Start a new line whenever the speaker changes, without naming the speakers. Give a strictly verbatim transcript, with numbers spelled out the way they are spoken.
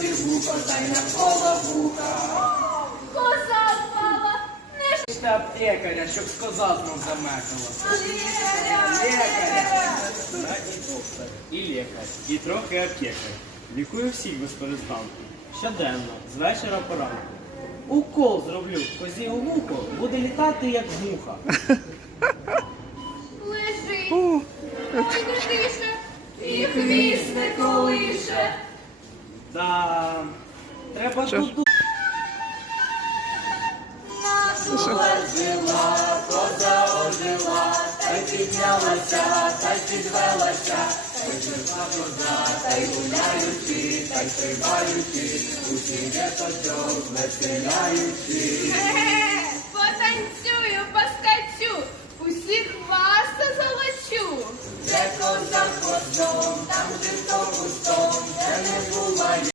тобі вухо, та й навколо вуха.
Коза впала, не ж
Та аптекаря, щоб з коза знов замекала.
лікаря.
Лікаря. Та і доктор, і лікар, і трохи аптекар. Лікую всіх без перестанку. Щоденно, з вечора по ранку. Укол зроблю, козі у вухо буде літати, як муха.
Лежить, ой, не дише, і хвіст не колише.
Та треба
Що ж?
тут.
Надула
Жила, коза ожила, та й піднялася, та й підвелася, та й жива коза, та й гуляючи, та й стрибаючи, усі діточок веселяючи.
Ге-ге, потанцюю, поскачу, усіх вас золочу.
Де коза козом, там же то кустом, де не буває.